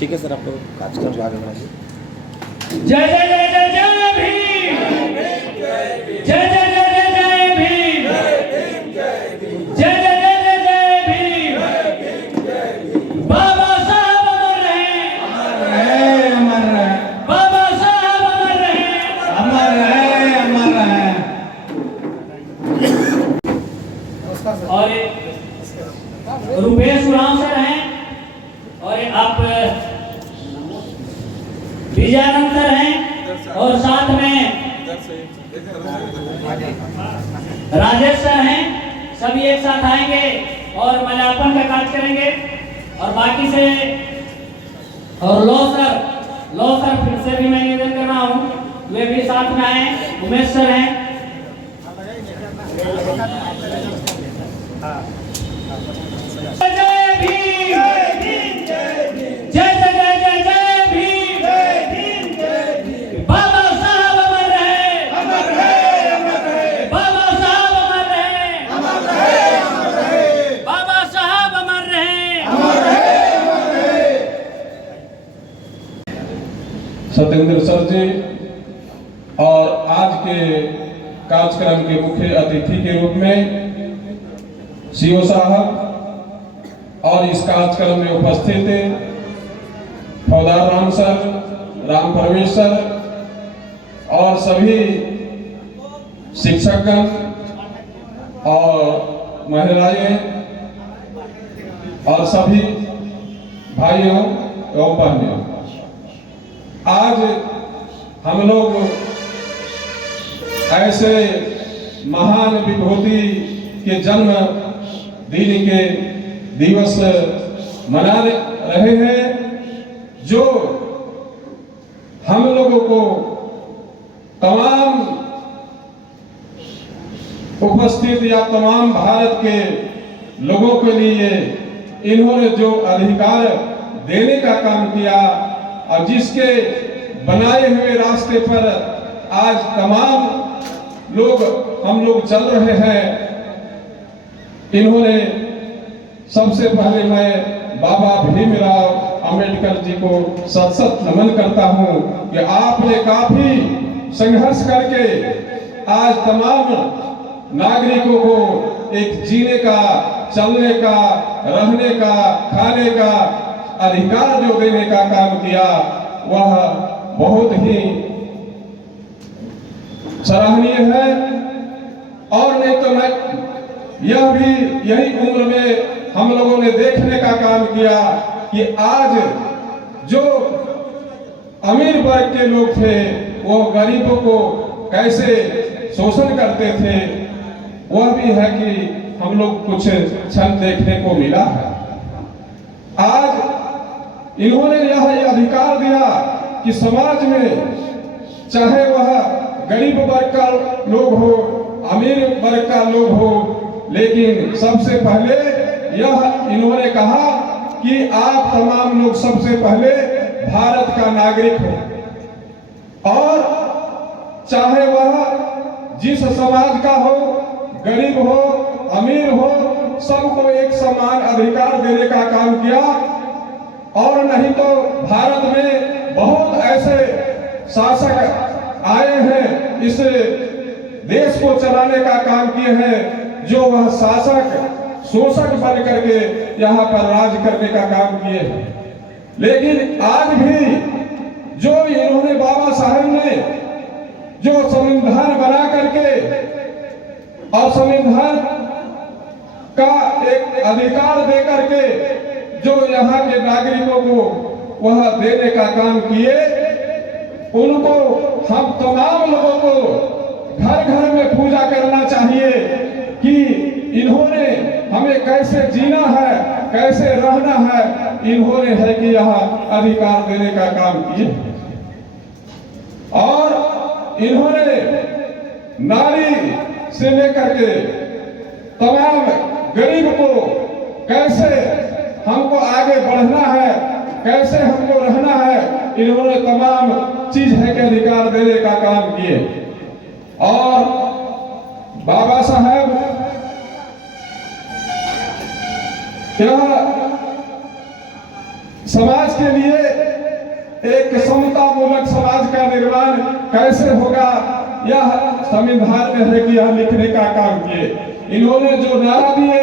ठीक है सर, आप लोग कार्यक्रम आगे बढ़ाइए। जय जय जय जय जय भीम, जय जय जय जय जय भीम, जय जय जय जय जय भीम। बाबा साहब अमर रहे, अमर रहे, बाबा साहब अमर रहे, अमर रहे, अमर रहे। और रुपेश उरांव सर हैं, और आप विजयानंद सर हैं, और साथ में राजेश सर हैं। सभी एक साथ आएंगे और माल्यार्पण का कार्य करेंगे। और बाकी से और लो सर फिर से भी मैं निवेदन कर रहा हूँ, वे भी साथ में आए। उमेश सर हैं। जय भीम, जय जय जय जय जय भीम, बाबा साहब अमर रहे, बाबा साहब अमर रहे, बाबा साहब अमर रहे। सत्येंद्र सर जी और आज के कार्यक्रम के मुख्य अतिथि के रूप में सीओ साहब और इस कार्यक्रम में उपस्थित फौदार राम सर, राम परवेश सर और सभी शिक्षकगण और महिलाएं और सभी भाइयों एवं बहनों, आज हम लोग ऐसे महान विभूति के जन्म दिन के दिवस मना रहे हैं, जो हम लोगों को तमाम उपस्थित या तमाम भारत के लोगों के लिए इन्होंने जो अधिकार देने का काम किया और जिसके बनाए हुए रास्ते पर आज तमाम लोग हम लोग चल रहे हैं। इन्होंने सबसे पहले मैं बाबा भीमराव अंबेडकर जी को सत सत नमन करता हूं कि आपने काफी संघर्ष करके आज तमाम नागरिकों को एक जीने का, चलने का, रहने का, खाने का अधिकार जो देने का काम किया, वह बहुत ही सराहनीय है। और नहीं तो मैं यह भी यही उम्र में हम लोगों ने देखने का काम किया कि आज जो अमीर वर्ग के लोग थे वो गरीबों को कैसे शोषण करते थे, वह भी है कि हम लोग कुछ क्षण देखने को मिला है। आज इन्होंने यह अधिकार दिया कि समाज में चाहे वह गरीब वर्ग का लोग हो, अमीर वर्ग का लोग हो, लेकिन सबसे पहले यह इन्होंने कहा कि आप तमाम लोग सबसे पहले भारत का नागरिक हो, और चाहे वह जिस समाज का हो, गरीब हो, अमीर हो, सबको एक समान अधिकार देने का काम किया। और नहीं तो भारत में बहुत ऐसे शासक आए हैं, इस देश को चलाने का काम किए हैं, जो वह शासक शोषक बन करके यहाँ पर राज करने का काम किए हैं। लेकिन आज भी जो इन्होंने बाबा साहब ने जो संविधान बना करके और संविधान का एक अधिकार दे करके जो यहाँ के नागरिकों को वह देने का काम किए, उनको हम तमाम लोगों को घर घर में पूजा करना चाहिए कि इन्होंने हमें कैसे जीना है, कैसे रहना है, इन्होंने है कि यहाँ अधिकार देने का काम किए। और इन्होंने नारी से लेकर के तमाम गरीब को कैसे हमको आगे बढ़ना है, कैसे हमको रहना है, इन्होंने तमाम चीज है के अधिकार देने का काम किए। और बाबा साहब यह समाज के लिए एक समतामूलक समाज का निर्माण कैसे होगा, यह संविधान में है कि यह लिखने का काम किए। इन्होंने जो नारा दिए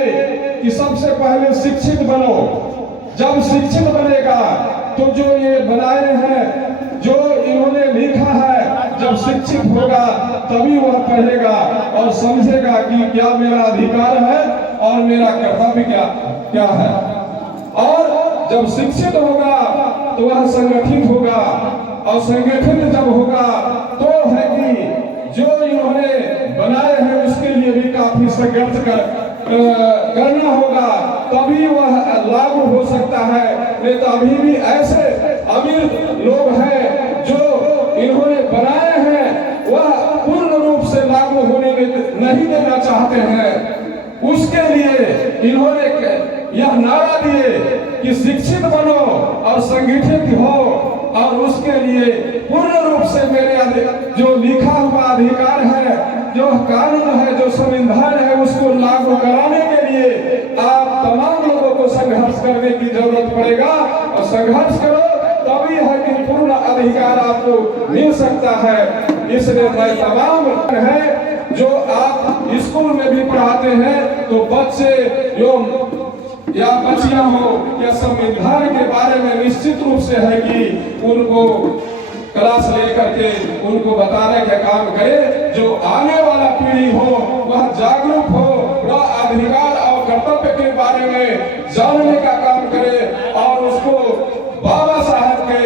कि सबसे पहले शिक्षित बनो, जब शिक्षित बनेगा तो जो ये बनाए हैं, जो इन्होंने लिखा है, जब शिक्षित होगा तभी वह पढ़ेगा और समझेगा कि क्या मेरा अधिकार है और मेरा कर्तव्य क्या है। और जब शिक्षित होगा तो वह संगठित होगा, और संगठित जब होगा तो है कि जो इन्होंने बनाए हैं उसके लिए भी काफी संघर्ष करना होगा, तभी वह लागू हो सकता है। नहीं तो अभी भी ऐसे अमीर लोग हैं जो इन्होंने बनाए हैं, वह पूर्ण रूप से लागू होने नहीं देना चाहते हैं। उसके लिए इन्होंने यह नारा दिए कि शिक्षित बनो और संगठित हो, और उसके लिए पूर्ण रूप से मेरे जो लिखा हुआ अधिकार है, जो कानून है, जो संविधान है, उसको लागू कराने के लिए आप तमाम लोगों को संघर्ष करने की जरूरत पड़ेगा। और संघर्ष करो तभी है कि पूर्ण अधिकार आपको मिल सकता है। इसलिए मैं तमाम है जो आप स्कूल में भी पढ़ाते हैं तो बच्चे या बच्चियां हो या संविधान के बारे में निश्चित रूप से है कि उनको क्लास लेकर के उनको बताने का काम करे। जो आने वाला पीढ़ी हो वह जागरूक हो, वह अधिकार और कर्तव्य के बारे में जानने का काम करे, और उसको बाबा साहब के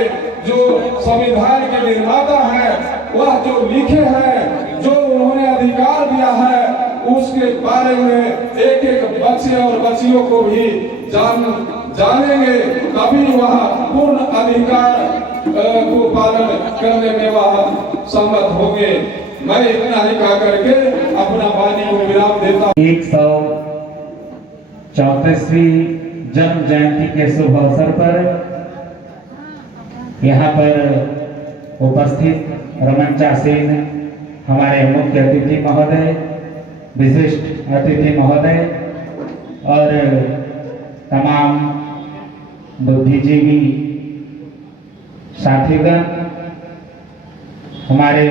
जो संविधान के निर्माता हैं, वह जो लिखे हैं, जो उन्होंने अधिकार दिया है, उसके बारे में एक एक बच्चे और बच्चियों को भी जानेंगे, तभी वह पूर्ण अधिकार को पालन करने में वह सम्मत होंगे। मैं इतना ही कह करके अपना वाणी को विराम देता हूँ। 134वीं जन्म जयंती के शुभ अवसर पर यहाँ पर उपस्थित रमनचासीन हमारे मुख्य अतिथि महोदय, विशिष्ट अतिथि महोदय और तमाम बुद्धिजीवी साथीगण, हमारे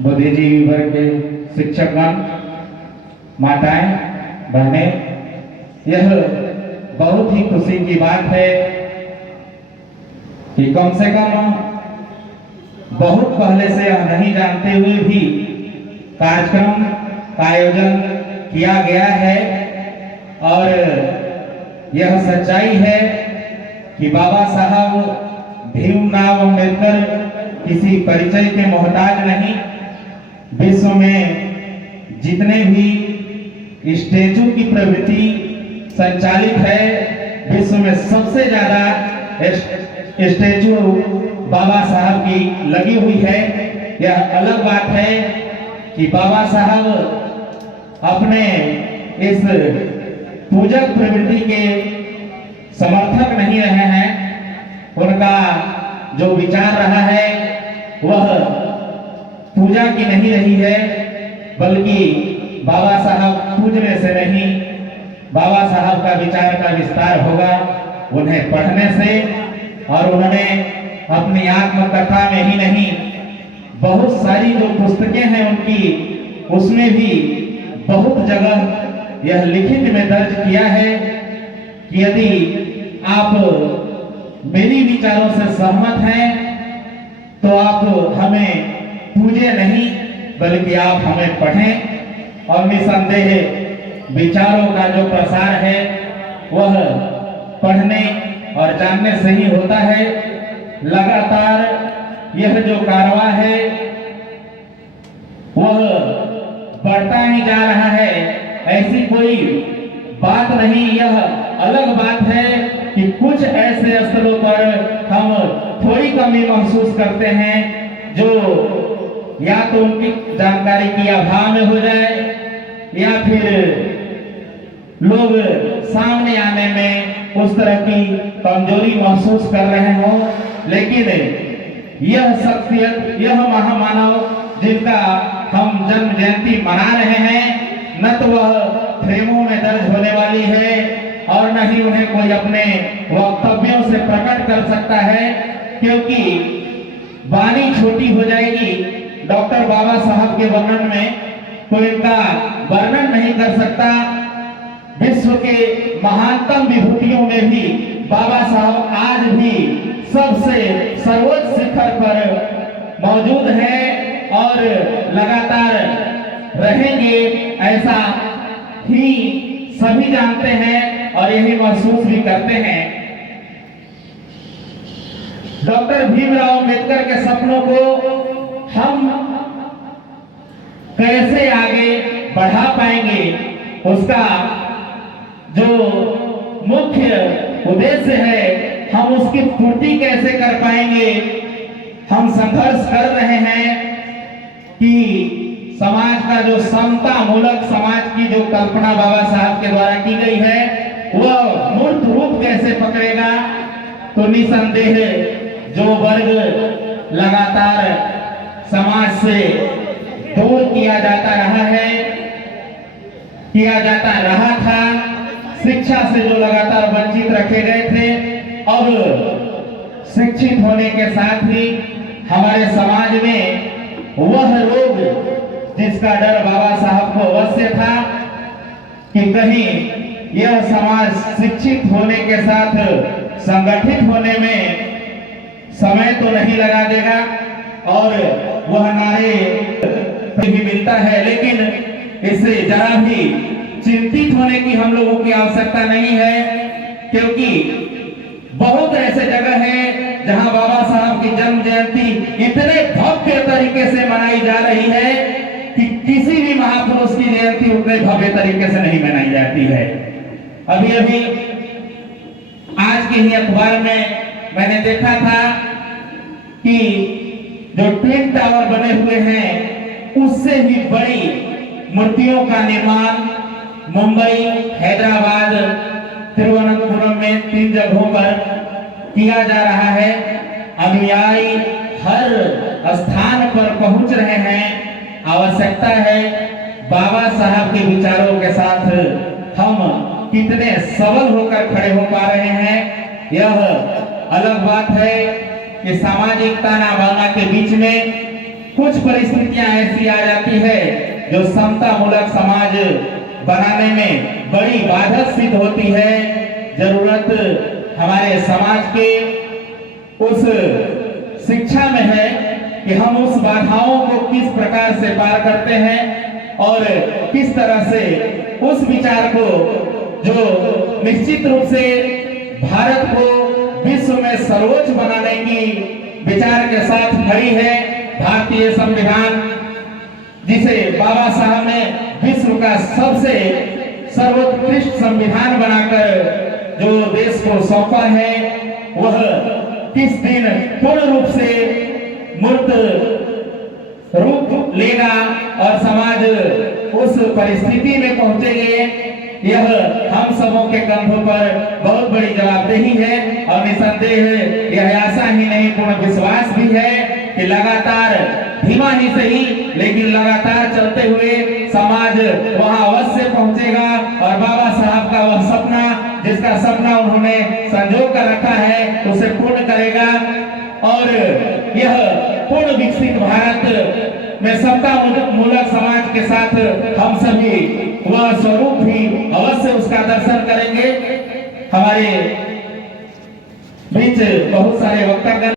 बुद्धिजीवी वर्ग के शिक्षकगण, माताएं, बहनें, यह बहुत ही खुशी की बात है कि कम से कम बहुत पहले से यह नहीं जानते हुए भी कार्यक्रम का आयोजन किया गया है। और यह सच्चाई है कि बाबा साहब भीमराव अम्बेडकर किसी परिचय के मोहताज नहीं। विश्व में जितने भी स्टैचू की प्रवृत्ति संचालित है, विश्व में सबसे ज्यादा स्टैचू बाबा साहब की लगी हुई है। यह अलग बात है कि बाबा साहब अपने इस पूजक प्रवृत्ति के समर्थक नहीं रहे हैं। उनका जो विचार रहा है वह पूजा की नहीं रही है, बल्कि बाबा साहब पूजने से नहीं, बाबा साहब का विचार का विस्तार होगा उन्हें पढ़ने से। और उन्होंने अपनी आत्मकथा में ही नहीं, बहुत सारी जो पुस्तकें हैं उनकी, उसमें भी बहुत जगह यह लिखित में दर्ज किया है कि यदि आप मेरी विचारों से सहमत हैं तो आप हमें पूजे नहीं, बल्कि आप हमें पढ़ें। और निसंदेह विचारों का जो प्रसार है वह पढ़ने और जानने से ही होता है। लगातार यह जो कारवां है वह बढ़ता ही जा रहा है, ऐसी कोई बात नहीं। यह अलग बात है कि कुछ ऐसे स्थलों पर हम थोड़ी कमी महसूस करते हैं जो या तो उनकी जानकारी की अभाव में हो जाए या फिर लोग सामने आने में उस तरह की कमजोरी महसूस कर रहे हों। लेकिन यह शख्सियत, यह महामानव जिनका हम जन्म जयंती मना रहे हैं, न तो वह फ्रेमों में दर्ज होने वाली है और न ही उन्हें कोई अपने वक्तव्यों से प्रकट कर सकता है, क्योंकि वाणी छोटी हो जाएगी। डॉक्टर बाबा साहब के वर्णन में कोई इनका वर्णन नहीं कर सकता। विश्व के महानतम विभूतियों में भी बाबा साहब आज भी सबसे सर्वोच्च शिखर पर मौजूद है और लगातार रहेंगे, ऐसा ही सभी जानते हैं और यही महसूस भी करते हैं। डॉक्टर भीमराव अंबेडकर के सपनों को हम कैसे आगे बढ़ा पाएंगे, उसका जो मुख्य उद्देश्य है हम उसकी पूर्ति कैसे कर पाएंगे। हम संघर्ष कर रहे हैं कि समाज का जो समता मूलक समाज की जो कल्पना बाबा साहब के द्वारा की गई है वह मूर्त रूप कैसे पकड़ेगा। तो निसंदेह जो वर्ग लगातार समाज से दूर किया जाता रहा था, शिक्षा से जो लगातार वंचित रखे गए थे, अब शिक्षित होने के साथ ही हमारे समाज में वह रोग जिसका डर बाबा साहब को अवश्य था कि कहीं यह समाज शिक्षित होने के साथ संगठित होने में समय तो नहीं लगा देगा और वह नारे भी मिलता है, लेकिन इससे जरा भी चिंतित होने की हम लोगों की आवश्यकता नहीं है, क्योंकि बहुत ऐसे जगह है जहां बाबा साहब की जन्म जयंती इतने भव्य तरीके से मनाई जा रही है कि किसी भी महापुरुष की जयंती उतने भव्य तरीके से नहीं मनाई जाती है। अभी अभी आज के ही अखबार में मैंने देखा था कि जो ट्विन टावर बने हुए हैं उससे भी बड़ी मूर्तियों का निर्माण मुंबई, हैदराबाद, तिरुवनंतपुरम में 3 जगहों पर किया जा रहा है। अनुयायी हर स्थान पर पहुंच रहे हैं। आवश्यकता है बाबा साहब के विचारों के साथ हम कितने सबल होकर खड़े हो पा रहे हैं। यह अलग बात है कि सामाजिक ताना-बाना के बीच में कुछ परिस्थितियां ऐसी आ जाती है जो समता मूलक समाज बनाने में बड़ी बाधक सिद्ध होती है। जरूरत हमारे समाज के उस शिक्षा में है कि हम उस बाधाओं को किस प्रकार से पार करते हैं और किस तरह से उस विचार को जो निश्चित रूप से भारत को विश्व में सर्वोच्च बनाने की विचार के साथ खड़ी है। भारतीय संविधान जिसे बाबा साहब ने विश्व का सबसे सर्वोत्कृष्ट संविधान बनाकर जो देश को सौंपा है, वह किस दिन पूर्ण रूप से मूर्त रूप लेगा और समाज उस परिस्थिति में पहुंचेंगे, यह हम सबों के कंधों पर बहुत बड़ी जवाबदेही है। और निसंदेह यह आशा ही नहीं पूर्ण विश्वास भी है कि लगातार धीमा ही सही लेकिन लगातार चलते हुए समाज वहां अवश्य पहुंचेगा और बाबा साहब का वह सपना जिसका सपना उन्होंने संजो कर रखा है उसे पूर्ण करेगा और यह पूर्ण विकसित भारत में समता मूलक समाज के साथ हम सभी वह स्वरूप भी अवश्य उसका दर्शन करेंगे। हमारे बीच बहुत सारे वक्तागण